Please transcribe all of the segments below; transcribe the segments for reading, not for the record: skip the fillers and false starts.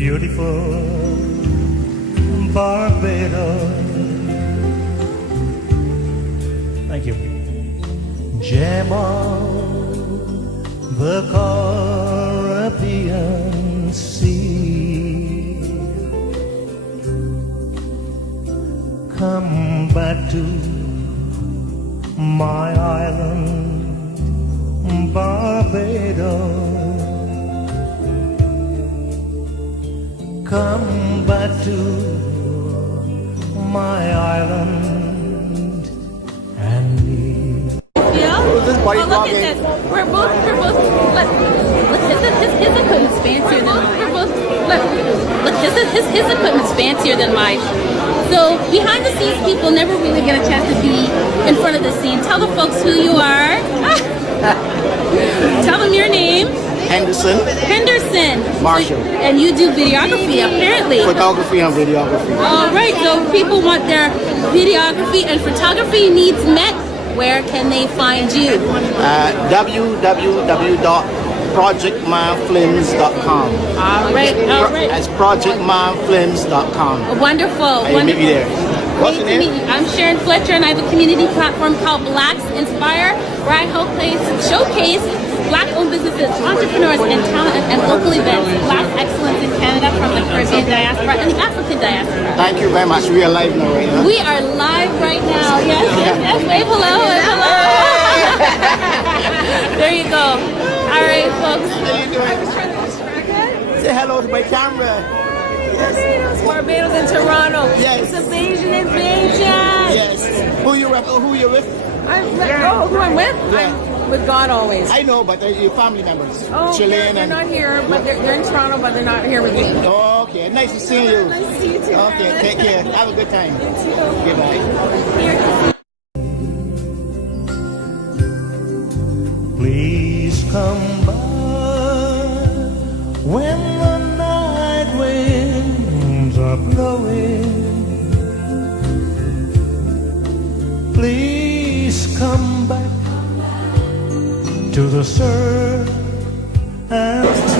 beautiful Barbados. Thank you. Gem of the Caribbean Sea. Come back to my island, Barbados. Come back to my island and me. Yeah? Oh, look at this. We're both, look, his equipment's fancier than mine. Look, his equipment's fancier than mine. So behind the scenes people never really get a chance to be in front of the scene. Tell the folks who you are. Tell them your name. Henderson. So, Marshall. and you do videography, apparently. Photography and videography. All right, so people want their videography and photography needs met. Where can they find you? www.projectmanfilms.com. All right. That's projectmanfilms.com. Wonderful. I'll meet you there. What's your name? I'm Sharon Fletcher, and I have a community platform called Blacks Inspire, where I showcase Black-owned businesses, entrepreneurs, and talent and local events, Black excellence in Canada from the Caribbean diaspora and the African diaspora. Thank you very much. We are live now, right now. We are live right now. Yes. Wave hello, wave hello. There you go. All right, folks. How you doing? Say hello to my camera. Barbados and Toronto. Yes. It's a Bajan and Bajan. Yes. Who you with? Who I'm with? Yeah. I'm with God always. I know, but your family members. Oh, Chilean they're and... not here, but they're in Toronto, but they're not here with me. Oh, okay. Nice to see you. Nice to see you too. Okay, take care. Have a good time. You too. Goodbye. Please come by when the night winds are blowing. Please come back to the surf and the sea.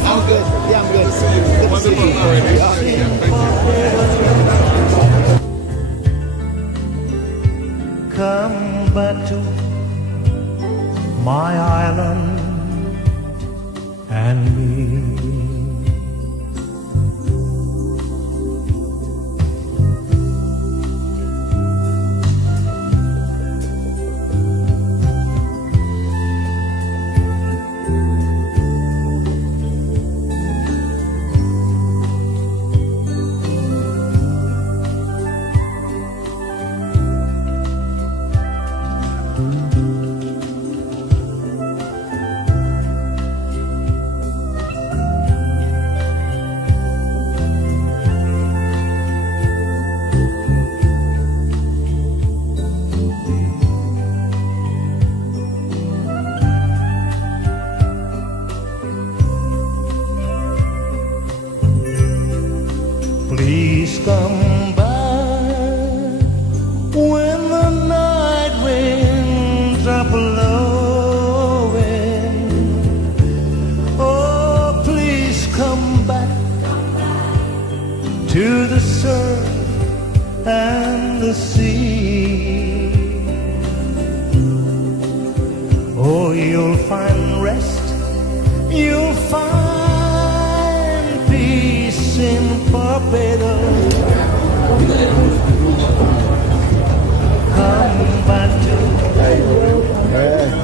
I'm good. Yeah, I'm good. Good to see you. Come back to my island and me. Please come back when the night winds are blowing. Oh, please come back to the surf and the sea. Oh, you'll find rest, you'll find peace in Barbados. Come back to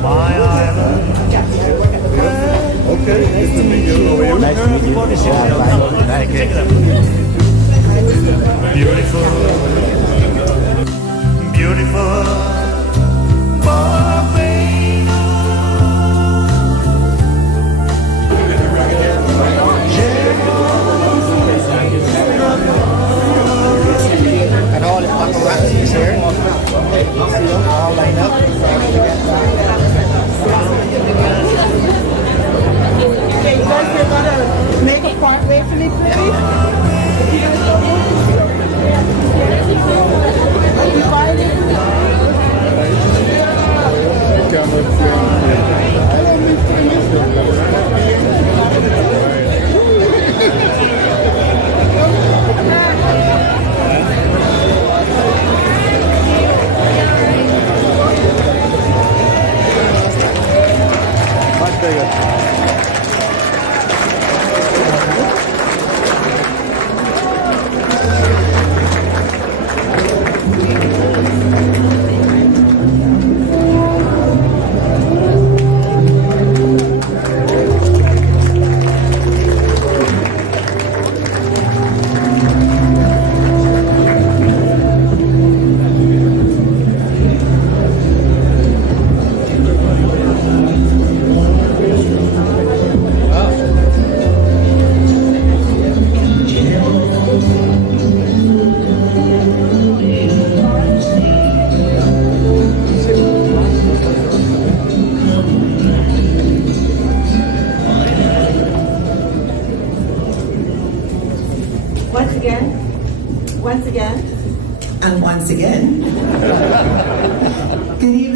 my island. Okay, nice to meet you. Nice to meet you. Thank you. Beautiful, beautiful Barbados.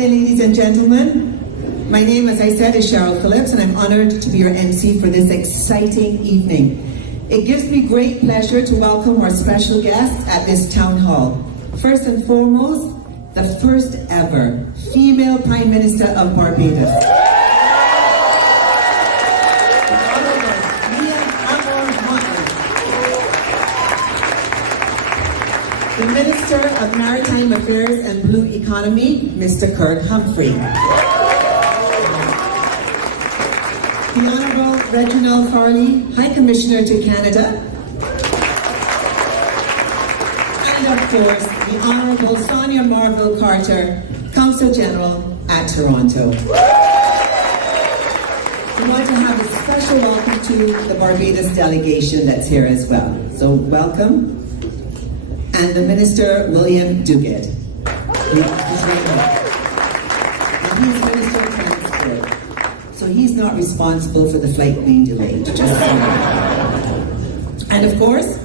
ladies and gentlemen. My name, as I said, is Cheryl Phillips, and I'm honored to be your MC for this exciting evening. It gives me great pleasure to welcome our special guests at this town hall. First and foremost, the first ever female Prime Minister of Barbados. The Minister of Maritime Affairs and Blue Economy, Mr. Kirk Humphrey. The Honourable Reginald Farley, High Commissioner to Canada. And of course, the Honourable Sonia Marville Carter, Consul General at Toronto. We want to have a special welcome to the Barbados delegation that's here as well. So welcome. And the Minister, William Duguid. He's right now. And he's Minister of Transport. So he's not responsible for the flight being delayed. Just so you know. And of course,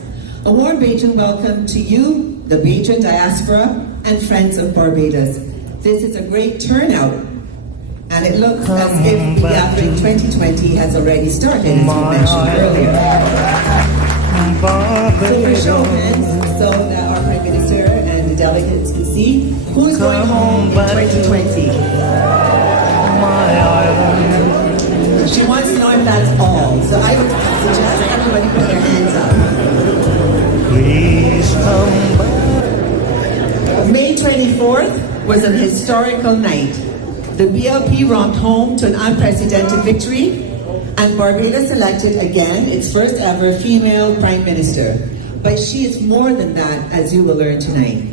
a warm BAJAN welcome to you, the BAJAN diaspora and friends of Barbados. This is a great turnout. And it looks as if the gathering 2020 has already started, as we mentioned earlier. So for show hands, so that our Prime Minister and the delegates can see who's going home in 2020. She wants to know if that's all. So I would suggest everybody put their hands up. Please come back. May 24th was an historical night. The BLP romped home to an unprecedented victory, and Barbados elected again its first ever female Prime Minister. But she is more than that, as you will learn tonight.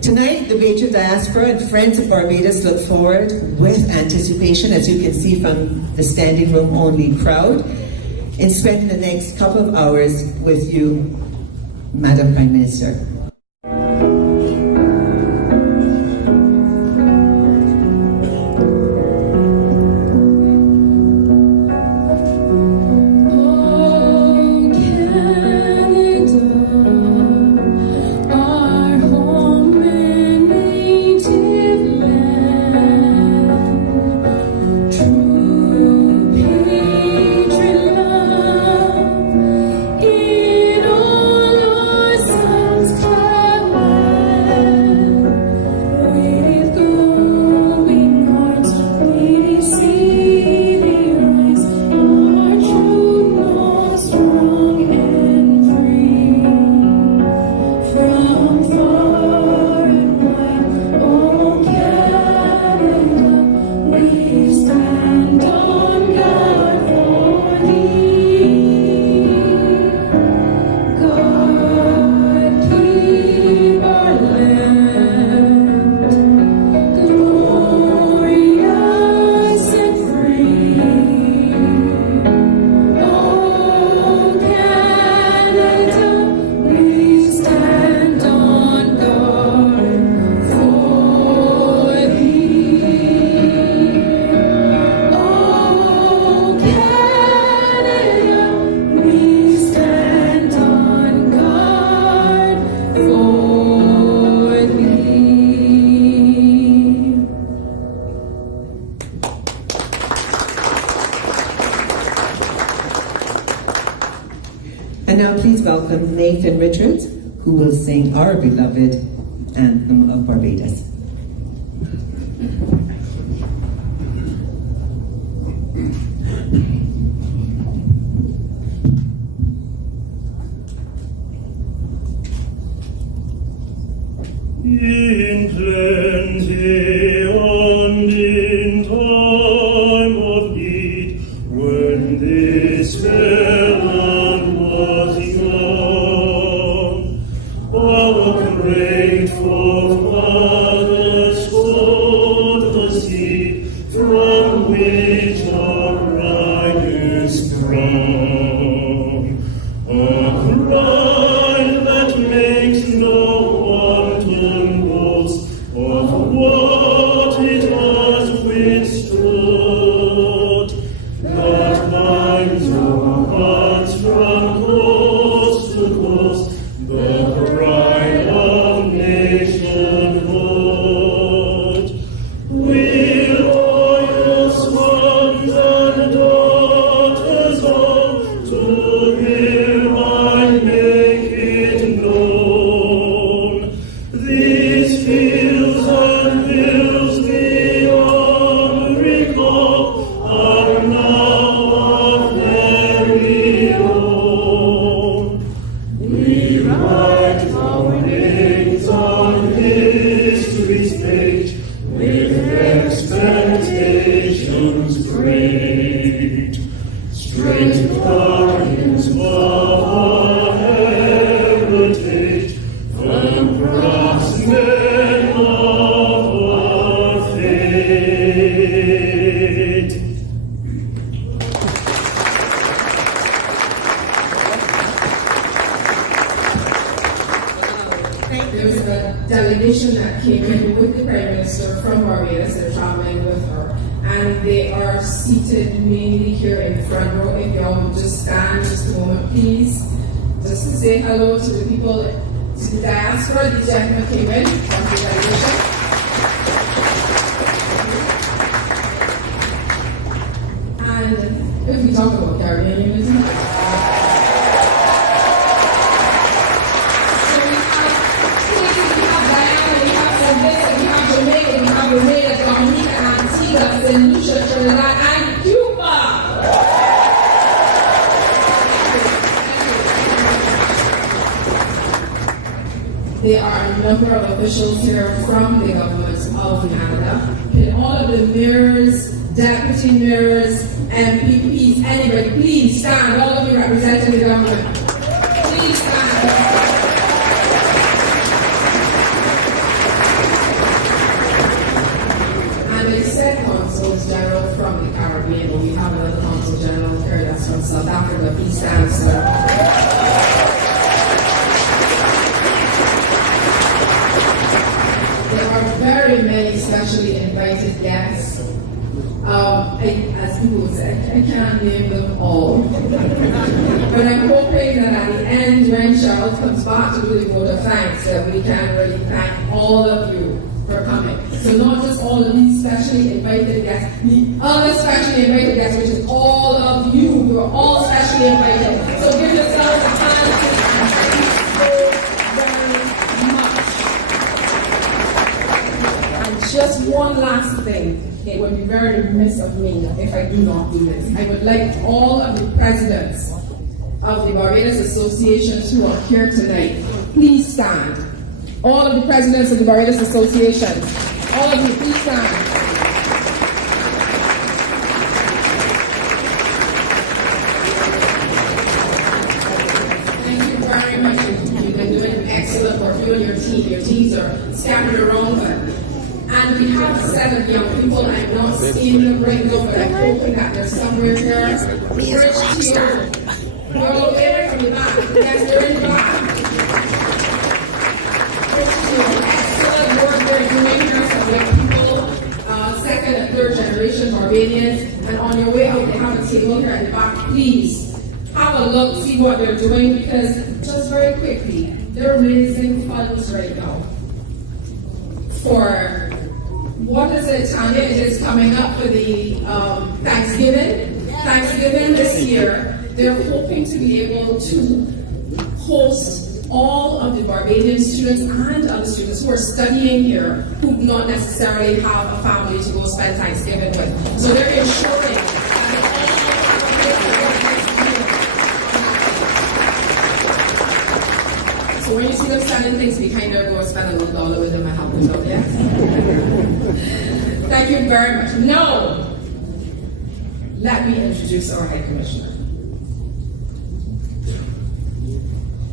Tonight, the BAJAN diaspora and friends of Barbados look forward with anticipation, as you can see from the standing room only crowd, in spending the next couple of hours with you, Madam Prime Minister. And now please welcome Nathan Richards, who will sing our beloved anthem of Barbados. In plenty and in time of need, when this fair land was young, our grateful fathers stood with expectations great, strange guardians of our heritage, firm craftsmen of our faith. There was a delegation that came in with the Prime Minister from Barbados and traveling with her. And they are seated mainly here in front row. If you all would just stand just a moment, please. Just to say hello to the people, to the diaspora. These gentlemen came in from the delegation. And if we talk about Caribbean unity, St. Lucia, Trinidad, and Cuba. There are a number of officials here from the government of Canada. And all of the mayors, deputy mayors, MPPs, anybody, please stand. All of you representing the government, please stand. Consuls General from the Caribbean, but we have another Consul General here that's from South Africa. Please stand, sir. There are very many specially invited guests. As people would say, I can't name them all. But I'm hoping that at the end, when Charles comes back to do the vote of thanks, that we can really thank all of you for coming. So not just all of these specially invited guests, the other specially invited guests, which is all of you. You are all specially invited. So give yourselves a hand. Thank you so very much. And just one last thing. It would be very remiss of me if I do not do this. I would like all of the presidents of the Barbados associations who are here tonight, please stand. All of the presidents of the Barbados Association, all of you, please stand. Thank you very much. You've been doing excellent work. You and your team. Your teams are scattered around. And we have 7 young people. I'm not seeing them right now, but I'm hoping that they're somewhere here. Bridge to you. You're all there from the back. Yes, they're in the back. Excellent work they're doing here, some young people, 2nd and 3rd generation Barbadians, and on your way out they have a table here at the back. Please have a look, see what they're doing, because just very quickly, they're raising funds right now for, what is it, Tanya? It is coming up for the Thanksgiving this year. They're hoping to be able to host all of the Barbadian students and other students who are studying here who do not necessarily have a family to go spend Thanksgiving with. So they're ensuring that so when you see them selling things behind their door, spend a little $1 with them and help them out, yeah? Thank you very much. Now, let me introduce our High Commissioner.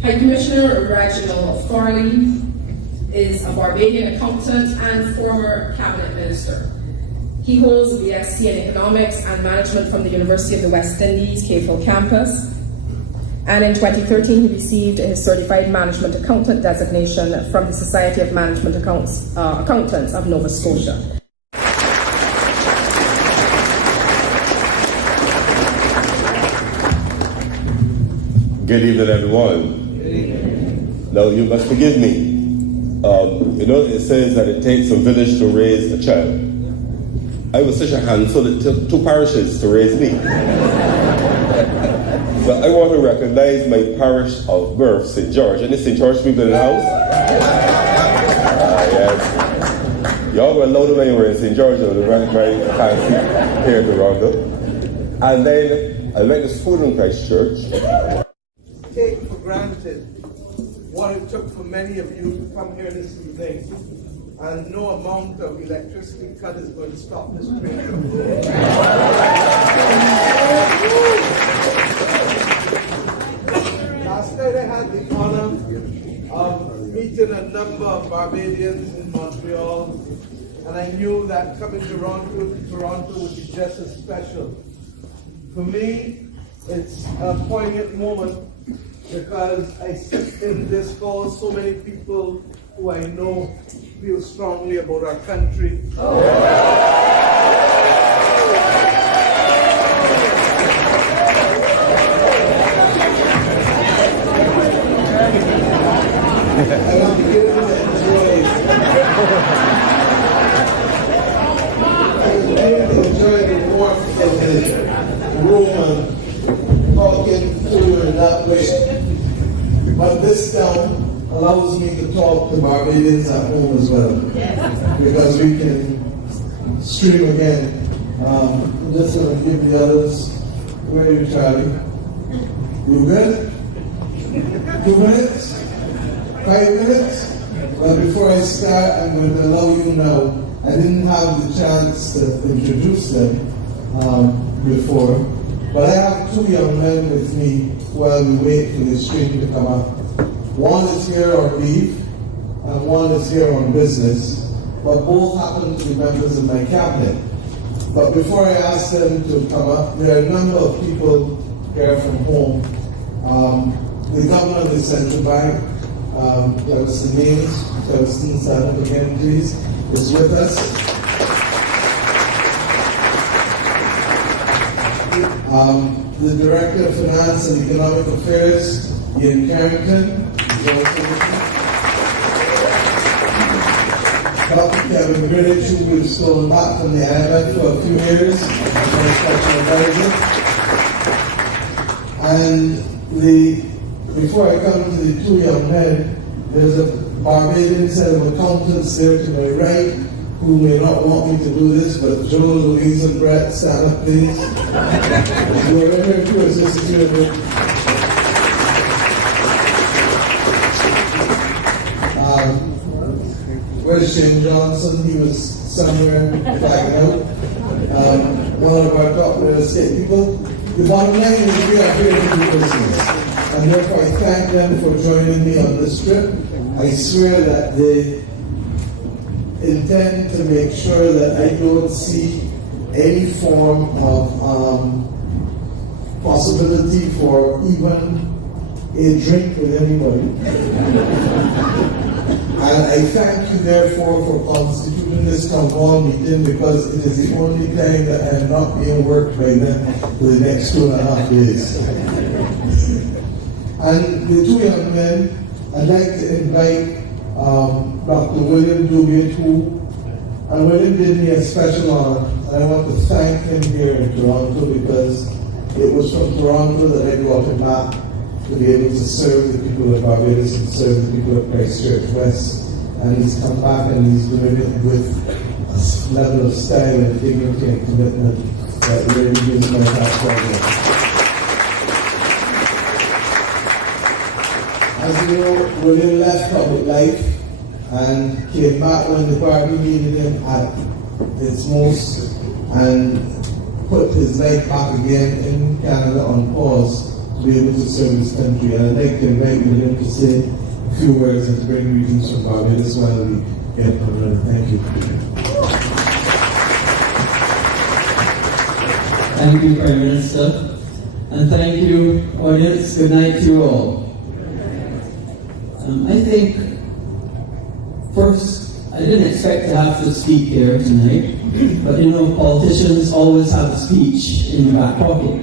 High Commissioner Reginald Farley is a Barbadian accountant and former cabinet minister. He holds a BSc in Economics and Management from the University of the West Indies, Cave campus. And in 2013, he received his Certified Management Accountant designation from the Society of Management Accountants of Nova Scotia. Good evening, everyone. Now, you must forgive me. It says that it takes a village to raise a child. I was such a handful, it took 2 parishes to raise me. So I want to recognize my parish of birth, St. George. Any St. George people in the house? Yes. Y'all were loaded when you were in St. George, though, the very fancy here at the Toronto. And then I like the school in Christchurch. Take for granted what it took for many of you to come here this evening and no amount of electricity cut is going to stop this train from going. Last night I had the honor of meeting a number of Barbadians in Montreal, and I knew that coming to Toronto would be just as special. For me, it's a poignant moment because I sit in this hall, so many people who I know feel strongly about our country. I want to give them enjoy the warmth of the room and talking to her that way. But this town allows me to talk to Barbadians at home as well, because we can stream again. I'm just going to give the others. Where are you, Charlie? You good? 2 minutes? 5 minutes? Well, before I start, I'm going to allow you now. I didn't have the chance to introduce them before, but I have 2 young men with me while we wait for the stream to come up. One is here on leave, and one is here on business, but both happen to be members of my cabinet. But before I ask them to come up, there are a number of people here from home. The governor of the central bank, Jefferson Names, Jefferson, stand up again, please, is with us. The Director of Finance and Economic Affairs, Ian Carrington, is also with us. Dr. Kevin Greenwich, who we've stolen back from the IMF for a few years, as our special advisor. And before I come to the 2 young men, there's a Barbadian set of accountants there to my right who may not want me to do this, but Joe, Louise, and Brett, stand up, please. You're here to assist you with it. Where's Shane Johnson? He was somewhere flagging out. One of our top real estate people. The bottom line is we are here to do business. And therefore I thank them for joining me on this trip. I swear that they intend to make sure that I don't see any form of possibility for even a drink with anybody. And I thank you therefore for constituting this town hall meeting, because it is the only time that I am not being worked by them for the next 2.5 days. And the 2 young men, I'd like to invite Dr. William Dubiet, and William did me a special honor, and I want to thank him here in Toronto, because it was from Toronto that I brought him back to be able to serve the people of Barbados and serve the people of Christchurch West. And he's come back and he's doing it with a level of style and dignity and commitment that really gives my heart pleasure. As you know, William left public life and came back when the party needed him at its most, and put his life back again in Canada on pause to be able to serve his country. And I'd like to invite William to say a few words and to bring greetings from Barbados while we get up and running. Thank you. Thank you, Prime Minister. And thank you, audience. Good night to you all. I think, first, I didn't expect to have to speak here tonight, but you know, politicians always have a speech in their back pocket.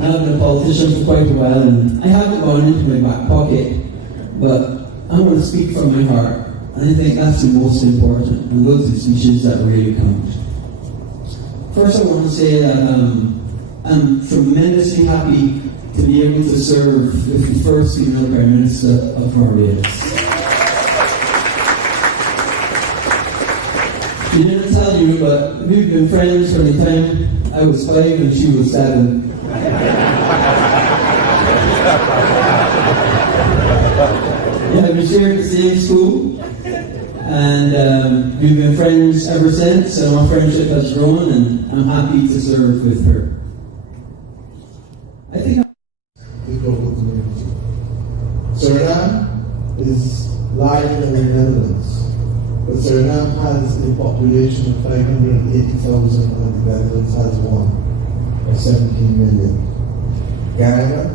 I've been a politician for quite a while, and I haven't gone into my back pocket, but I'm going to speak from my heart, and I think that's the most important, and those are the speeches that really count. First, I want to say that I'm tremendously happy to be able to serve with the first female Prime Minister of Barbados. She didn't tell you, but we've been friends from the time I was 5 and she was 7. Yeah, we shared the same school. And we've been friends ever since, and our friendship has grown, and I'm happy to serve with her. I think the global community. Suriname is larger than the Netherlands, but Suriname has a population of 580,000 and the Netherlands has one, or 17 million. Guyana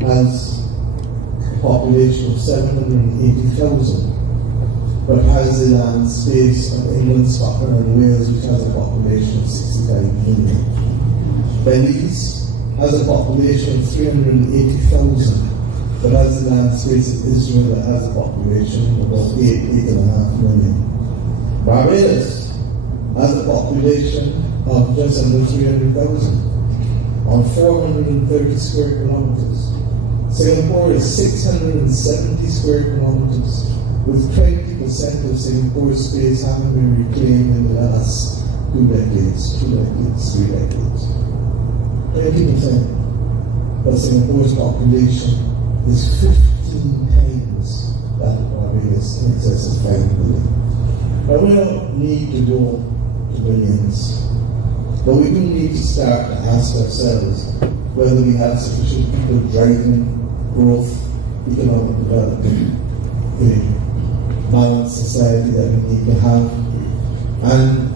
has a population of 780,000, but has the land space of England, Scotland, and Wales, which has a population of 65 million. Belize has a population of 380,000, but has the land space of Israel that has a population of about 8.5 million. Barbados has a population of just under 300,000 on 430 square kilometers. Singapore is 670 square kilometers, with 20% of Singapore's space having been reclaimed in the last 2 decades, 3 decades. 20%. But Singapore's population is 15 times that of Barbados, in excess of 5 million. Now we don't need to go to billions, but we do need to start to ask ourselves whether we have sufficient people driving growth, economic development, a balanced society that we need to have. And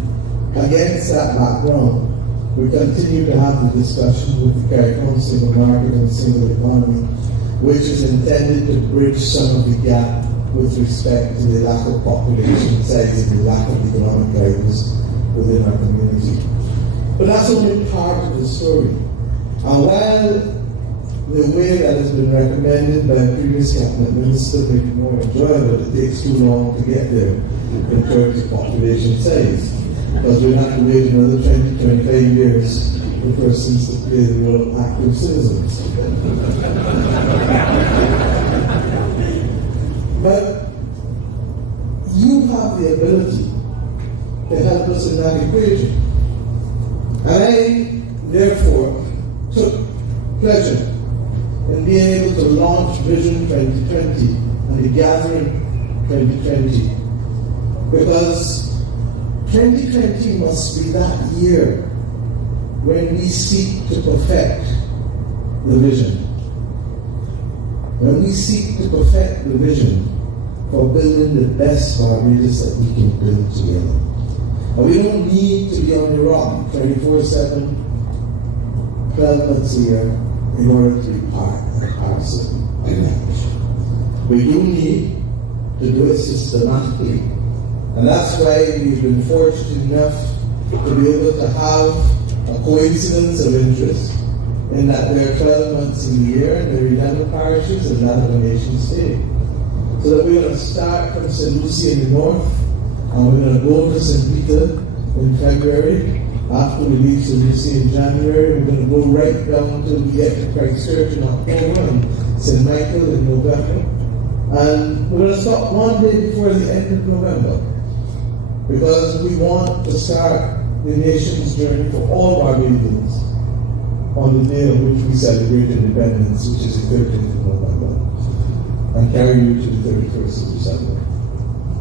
against that background, we continue to have the discussion with the CARICOM Single Market and Single Economy, which is intended to bridge some of the gap with respect to the lack of population size and the lack of economic drivers within our community. But that's only part of the story. And while the way that has been recommended by a previous cabinet minister may be more enjoyable, it takes too long to get there in terms of population size, because we have to wait another 20-25 years for persons to play the role of active citizens. But you have the ability to help us in that equation. And I, therefore, took pleasure in being able to launch Vision 2020 and the Gathering 2020, because 2020 must be that year when we seek to perfect the vision. When we seek to perfect the vision for building the best Barbados that we can build together. And we don't need to be on the rock 24/7, 12 months a year in order to be part and parcel of that vision. We do need to do it systematically. And that's why we've been fortunate enough to be able to have a coincidence of interest in that there are 12 months in the year and there are 11 parishes and that of a nation state. So that we're going to start from St. Lucie in the north, and we're going to go to St. Peter in February. After we leave St. Lucie in January, we're going to go right down until we get to Christchurch in October and St. Michael in November. And we're going to stop one day before the end of November, because we want to start the nation's journey for all Barbadians on the day of which we celebrate independence, which is the 13th of November, and carry you to the 31st of December.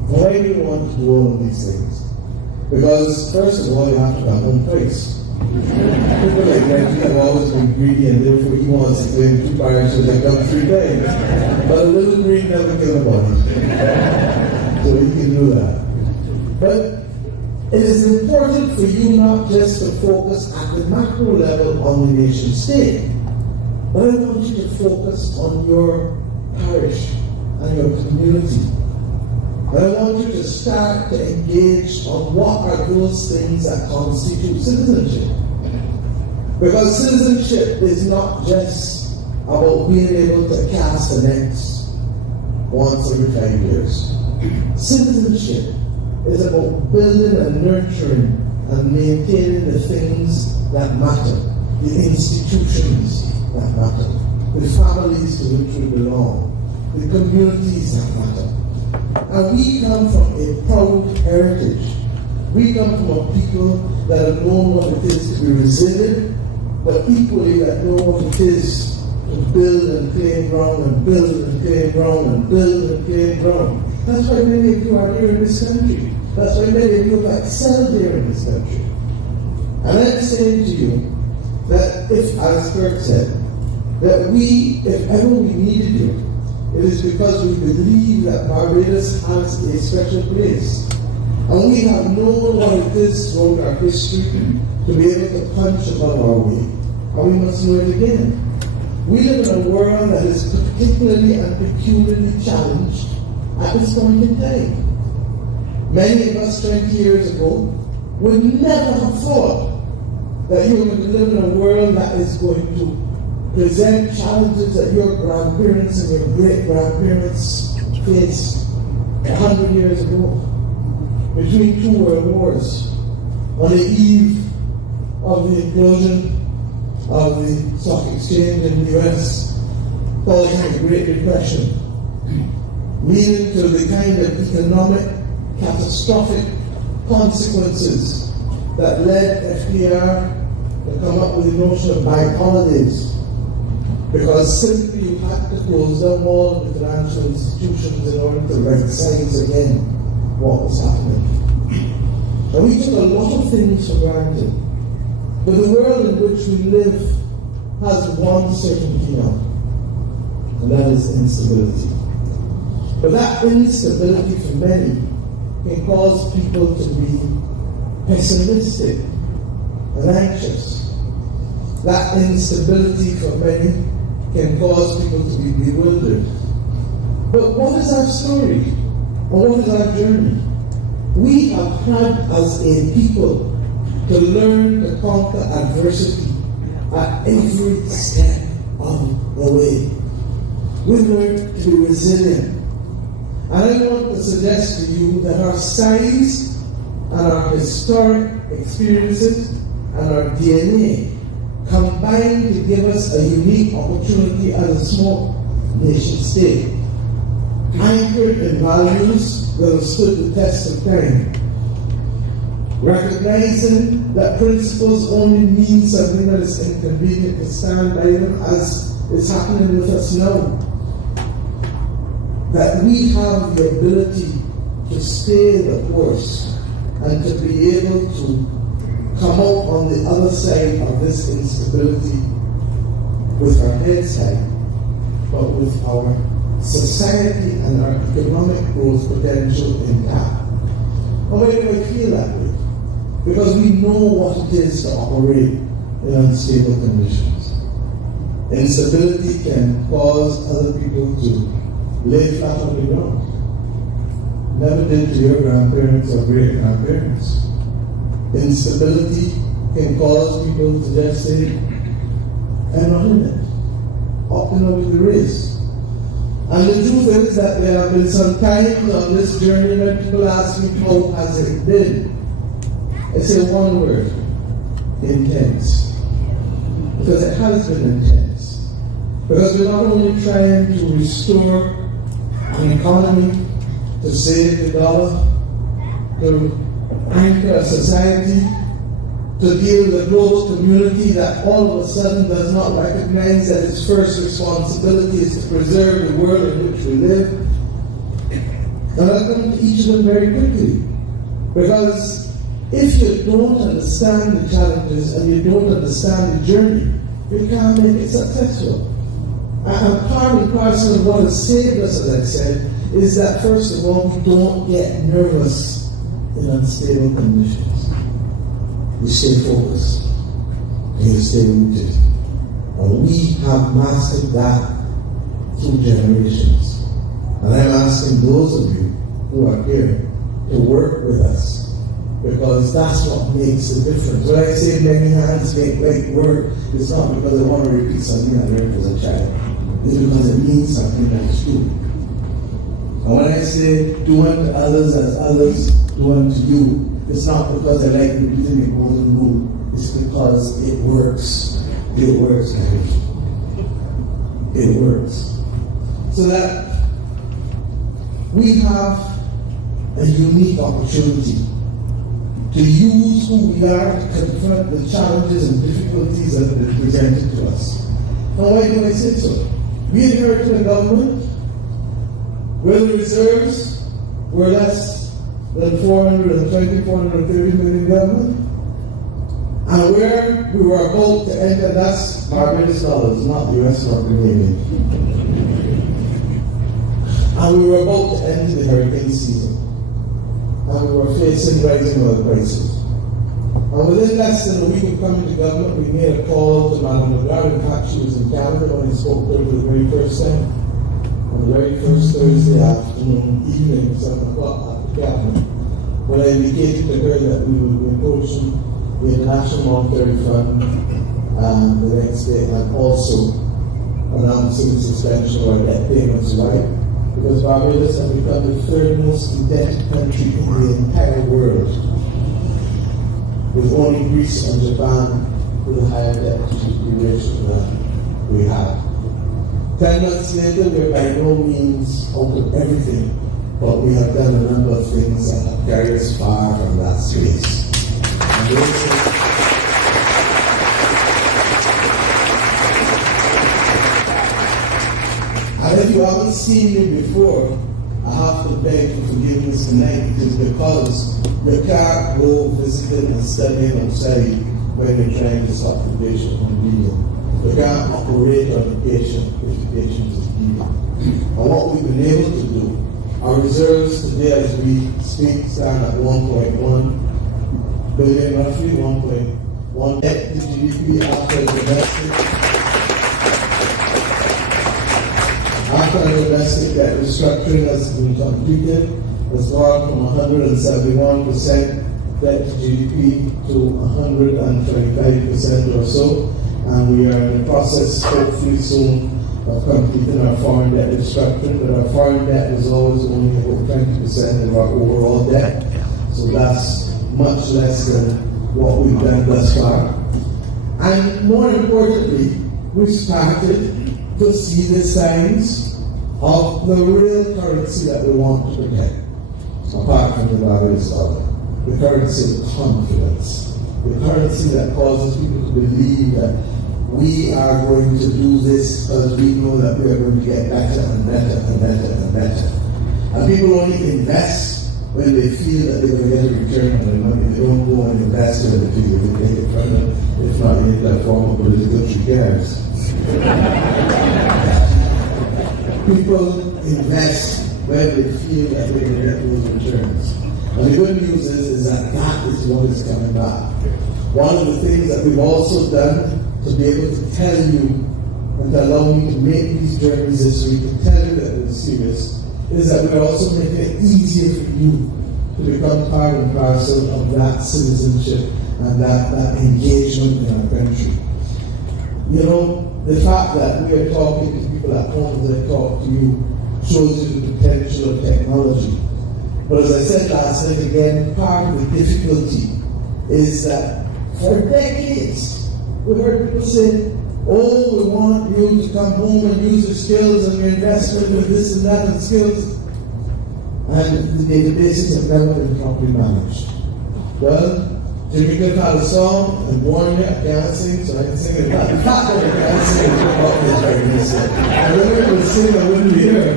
Why do we want to do all of these things? Because, first of all, you have to have home place. People like Reggie have always been greedy, and therefore he wants to claim 2 parishes and come 3 times. But a little greed never kills a body. So he can do that. But it is important for you not just to focus at the macro level on the nation state, but I want you to focus on your parish and your community. And I want you to start to engage on what are those things that constitute citizenship. Because citizenship is not just about being able to cast an X once every 5 years. Citizenship is about building and nurturing and maintaining the things that matter, the institutions that matter, the families to which we belong, the communities that matter. And we come from a proud heritage. We come from a people that have known what it is to be resilient, but equally that know what it is to build and claim ground and build and claim ground and build and claim ground. That's why many of you are here in this country. That's why many of you have excelled here in this country. And I'm saying to you that if, as Kurt said, that we, if ever we needed you, it is because we believe that Barbados has a special place. And we have known what it is throughout our history to be able to punch above our weight. And we must know it again. We live in a world that is particularly and peculiarly challenged at this point in time. Many of us 20 years ago would never have thought that you were going to live in a world that is going to present challenges that your grandparents and your great-grandparents faced 100 years ago. Between two world wars, on the eve of the implosion of the stock exchange in the US, followed by the Great Depression, leading to the kind of economic catastrophic consequences that led FDR to come up with the notion of bank holidays, because simply you had to close down all of the financial institutions in order to right-size again what was happening. And we took a lot of things for granted. But the world in which we live has one certainty now, and that is instability. But that instability for many can cause people to be pessimistic and anxious. That instability for many can cause people to be bewildered. But what is our story? Or what is our journey? We have had as a people to learn to conquer adversity at every step of the way. We learn to be resilient. And I want to suggest to you that our size and our historic experiences and our DNA combine to give us a unique opportunity as a small nation state, anchored in values that have stood the test of time, recognizing that principles only mean something that is inconvenient to stand by them, as is happening with us now. That we have the ability to stay the course and to be able to come out on the other side of this instability with our heads high, but with our society and our economic growth potential intact. And why do I feel that way? Because we know what it is to operate in unstable conditions. Instability can cause other people to lay flat on the ground. Never did to your grandparents or great-grandparents. Instability can cause people to just say, I'm not in it. Opting out of the race. And the truth is that there have been some times on this journey when people ask me, how has it been? I say one word, intense. Because it has been intense. Because we're not only trying to restore an economy, to save the dollar, to anchor a society, to deal with a global community that all of a sudden does not recognize that its first responsibility is to preserve the world in which we live. And I'll come to each of them very quickly. Because if you don't understand the challenges and you don't understand the journey, you can't make it successful. And part and parcel of what has saved us, as I said, is that first of all, we don't get nervous in unstable conditions. We stay focused and you stay rooted. And we have mastered that through generations. And I'm asking those of you who are here to work with us, because that's what makes the difference. When I say many hands make light work, it's not because I want to repeat something I learned as a child. It's because it means something that is true. And when I say do unto others as others do unto you, it's not because I like repeating the golden rule. It's because it works. It works, guys. It works. So that we have a unique opportunity to use who we are to confront the challenges and difficulties that have been presented to us. Now, why do I say so? We inherited a government where the reserves we're less than 430 million government. And where we were about to enter, that's Barbados dollars, not US or Canadian. And we were about to enter the hurricane season. And we were facing rising oil prices. And within less than a week of coming to government, we made a call to Madame Lagarde. In fact, she was in Canada when I spoke to her for the very first time. On the very first Thursday afternoon, evening, 7 o'clock at the cabinet, when I indicated to her that we would be approaching the International Monetary Fund and the next day, and also announcing the suspension of our debt payments. Why? Because Barbados has become the third most indebted country in the entire world, with only Greece and Japan with a higher debt to GDP ratio than we have. 10 months later, we're by no means out of everything, but we have done a number of things that have carried us far from that space. And if you haven't seen me before, I have to beg for forgiveness tonight, because you can't go visiting and studying outside when you're trying to stop the patient from bleeding. You can't operate on the patient if the patient is bleeding. And what we've been able to do, our reserves today as we speak stand at 1.1 billion, roughly 1.1 debt to GDP after the domestic debt restructuring has been completed, has gone from 171% debt to GDP to 125% or so, and we are in the process, hopefully soon, of completing our foreign debt restructuring. But our foreign debt is always only about 20% of our overall debt, so that's much less than what we've done thus far. And more importantly, we've started to see the signs of the real currency that we want to protect, apart from the Barbados dollar. The currency of confidence. The currency that causes people to believe that we are going to do this because we know that we are going to get better and better and better and better. And people only invest when they feel that they're going to get a return on their money. They don't go and invest when they feel they take it from them, if not in that form of political shares. People invest when they feel that they're going to get those returns. And the good news is that that is what is coming back. One of the things that we've also done to be able to tell you and to allow me to make these journeys this week, to tell you that we're serious, is that we're also making it easier for you to become part and parcel of that citizenship and that engagement in our country. You know, the fact that we are talking to people at home as I talk to you shows you the potential of technology. But as I said last night again, part of the difficulty is that for decades we heard people say, oh, we want you to come home and use your skills and your investment with this and that and skills. And the databases have never been properly managed. Well, Jimmy Cliff had a song, and warned you, I can't sing, so I can sing it back. In fact, I can't sing it about this very message. I really could sing, I wouldn't be here.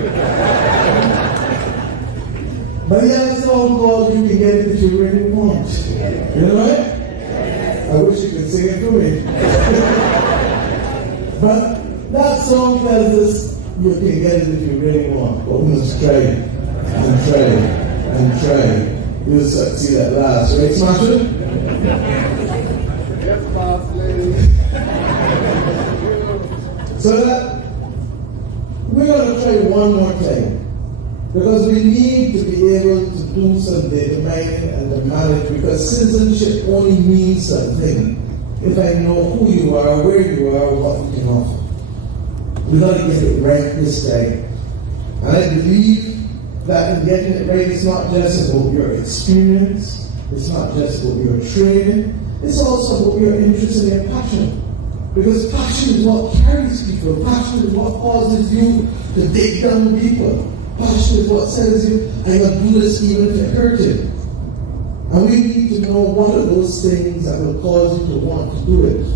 But he had a song called You Can Get It If You Really Want. You know it? I wish you could sing it for me. But that song tells us you can get it if you really want, but we must try and try and try. You'll succeed at last, right, Smasher? So that we're going to try one more time, because we need to be able to do some data mining and to manage, because citizenship only means something if I know who you are, where you are, what you can offer. We've got to get it right this time. And I believe that in getting it right, it's not just about your experience, it's not just about your training, it's also about your interest and your passion. Because passion is what carries people, passion is what causes you to dig down people. Passion is what says you, I'm going to do this even if it hurts you. And we need to know what are those things that will cause you to want to do it.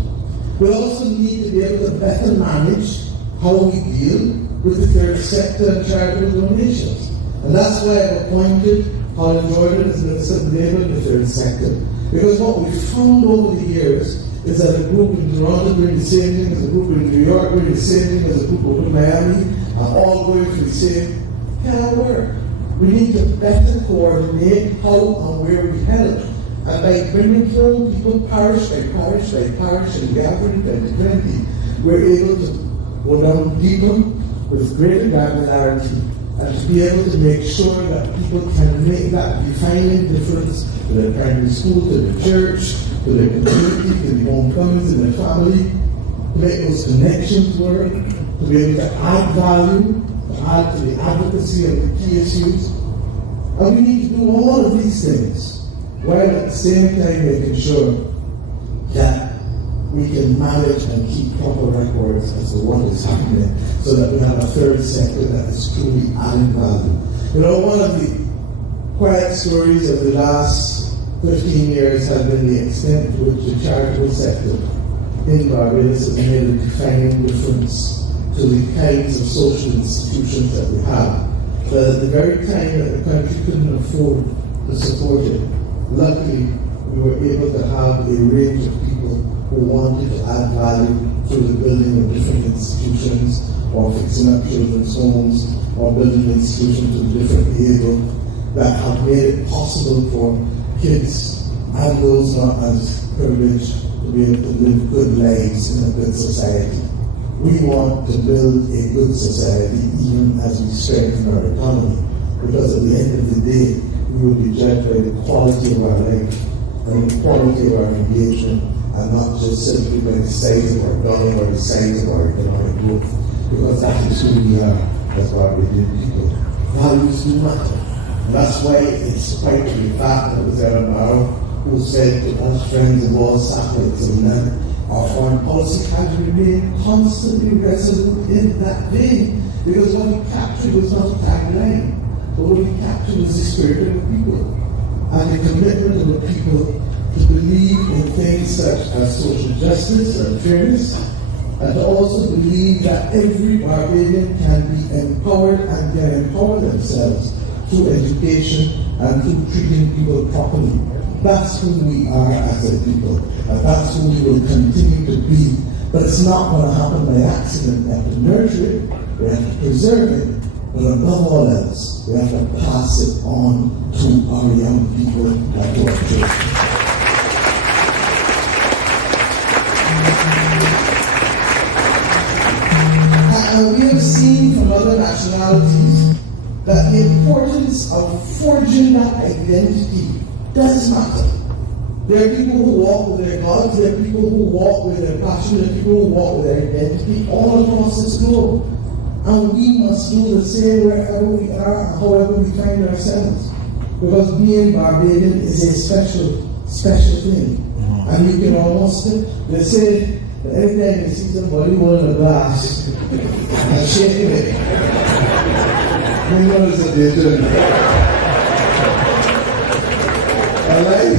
We also need to be able to better manage how we deal with the third sector and charitable donations. And that's why I've appointed Colin Jordan as Minister of Labour in the third sector. Because what we've found over the years is that a group in Toronto doing the same thing as a group in New York, doing the same thing as a group over in Miami, are all going for the same can't work. We need to better coordinate how and where we help. And by bringing home people parish by parish by parish in Gathering 2020, we're able to go down deeper with greater granularity and to be able to make sure that people can make that defining difference to their primary school, to their church, to their community, to the homecomings in their family, to make those connections work, to be able to add value, to add to the advocacy of the key issues. And we need to do all of these things, while at the same time making sure that we can manage and keep proper records as to what is happening, so that we have a third sector that is truly adding value. You know, one of the quiet stories of the last 15 years has been the extent to which the charitable sector in Barbados has made a defining difference to the kinds of social institutions that we have. But at the very time that the country couldn't afford to support it, luckily we were able to have a range of people who wanted to add value through the building of different institutions, or fixing up children's homes, or building institutions with different able, that have made it possible for kids and those not as privileged to be able to live good lives in a good society. We want to build a good society even as we strengthen our economy, because at the end of the day, we will be judged by the quality of our life and the quality of our engagement, and not just simply by the size of our dollar or the size of our economic growth, because that is who we are as Barbadian people. Values do matter. And that's why it's quite the fact that it was Aaron Morrow who said to us, friends of all satellites of men, our foreign policy has remained constantly resolute in that vein, because what we captured was not a tagline, but what we captured was the spirit of the people and the commitment of the people to believe in things such as social justice and fairness, and to also believe that every Barbadian can be empowered and can empower themselves through education and through treating people properly. That's who we are as a people, and that's who we will continue to be. But it's not going to happen by accident. We have to nurture it, we have to preserve it, but above all else, we have to pass it on to our young people and to our children. And we have seen from other nationalities that the importance of forging that identity does matter. There are people who walk with their gods, there are people who walk with their passion, there are people who walk with their identity all across this globe. And we must do the same wherever we are and however we find ourselves. Because being Barbadian is a special thing. And you can almost, they say that anytime you see somebody holding a glass and shaking it, you know it's a danger. Alright?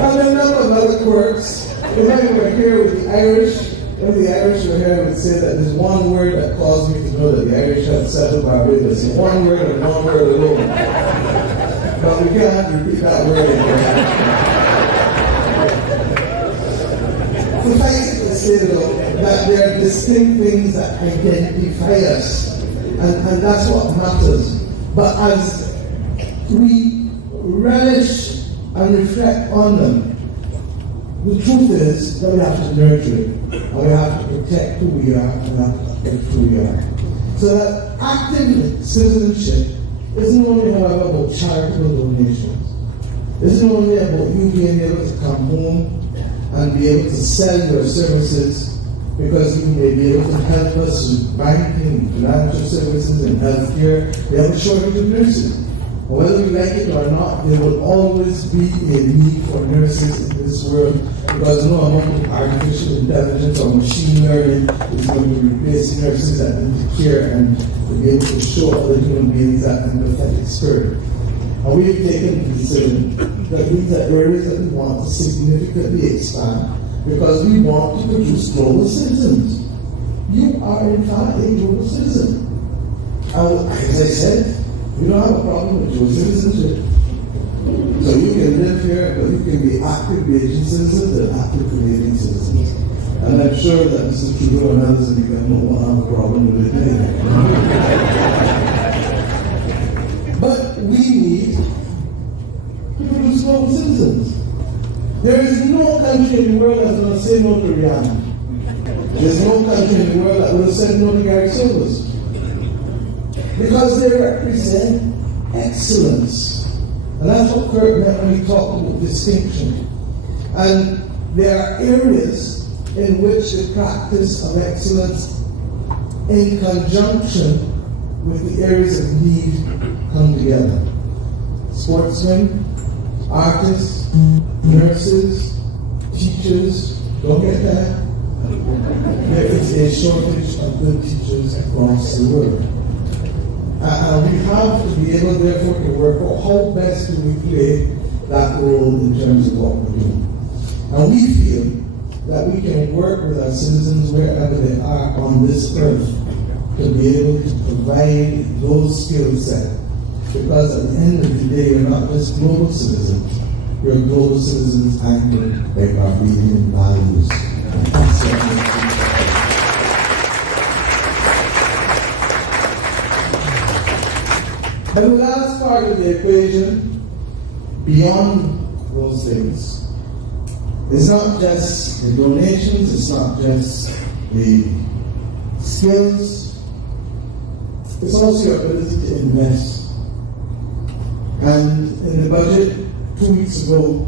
And a number of other quirks. When we were here with the Irish, when the Irish were here, we would say that there's one word that caused me to know that the Irish had settled Barbados. One word and one word alone. But we can't repeat that word again. Suffice it to say, though, that there are distinct things that identify us, and that's what matters. But as we relish and reflect on them, the truth is that we have to nurture it, and we have to protect who we are and have to protect who we are. So that active citizenship isn't only, however, about charitable donations. Isn't only about you being able to come home and be able to sell your services, because you may be able to help us with banking, financial services, and healthcare. We have a shortage of nurses. Whether we like it or not, there will always be a need for nurses in this world, because no amount of artificial intelligence or machine learning is going to replace nurses that need to care and to be able to show other human beings that empathetic spirit. And we have taken the decision that these are areas that we want to significantly expand, because we want to produce global citizens. You are in fact a global citizen. And as I said, we don't have a problem with dual citizenship. So you can live here, but you can be active BAJAN citizens and active Canadian citizens. And I'm sure that Mr. Trudeau and others in the government won't have a problem with it either. But we need to produce global citizens. There is no country in the world that's going to say no to Rihanna. There's no country in the world that will have said no to Gary Silvers. Because they represent excellence. And that's what Kurt meant when he talked about distinction. And there are areas in which the practice of excellence in conjunction with the areas of need come together. Sportsmen, artists, nurses, teachers, don't get that? There is a shortage of good teachers across the world. We have to be able, therefore, to work out how best do we play that role in terms of what we're doing. And we feel that we can work with our citizens wherever they are on this earth to be able to provide those skill sets. Because at the end of the day, you're not just global citizens, you're global citizens anchored by Barbadian values. And the last part of the equation, beyond those things, is not just the donations, it's not just the skills, it's also your ability to invest. And in the budget 2 weeks ago,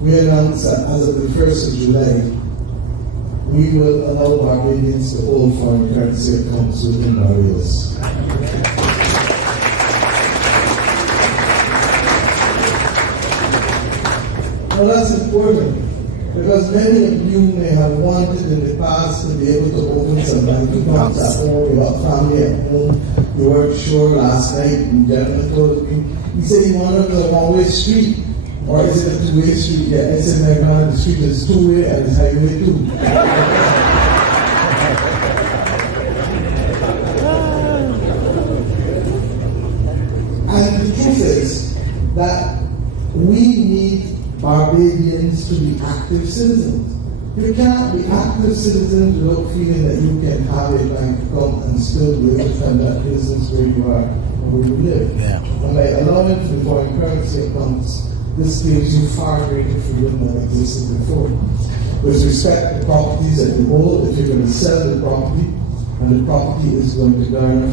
we announced that as of the 1st of July, we will allow Barbadians to hold foreign currency accounts within Barbados. Well, that's important because many of you may have wanted in the past to be able to open some bank accounts at home, you got family at home, you weren't sure last night, and the gentleman told me, he said he wanted a one-way street, or is it a two-way street? Yeah, I said, my God, the street is two-way and it's highway too. And the truth is that we need Barbadians to be active citizens. You can't be active citizens without feeling that you can have a bank account and still be able to conduct business where you are and where you live. Yeah. And by allowing for the foreign currency accounts, this gives you far greater freedom than existed before. With respect to properties that you hold, if you're going to sell the property, and the property is going to garner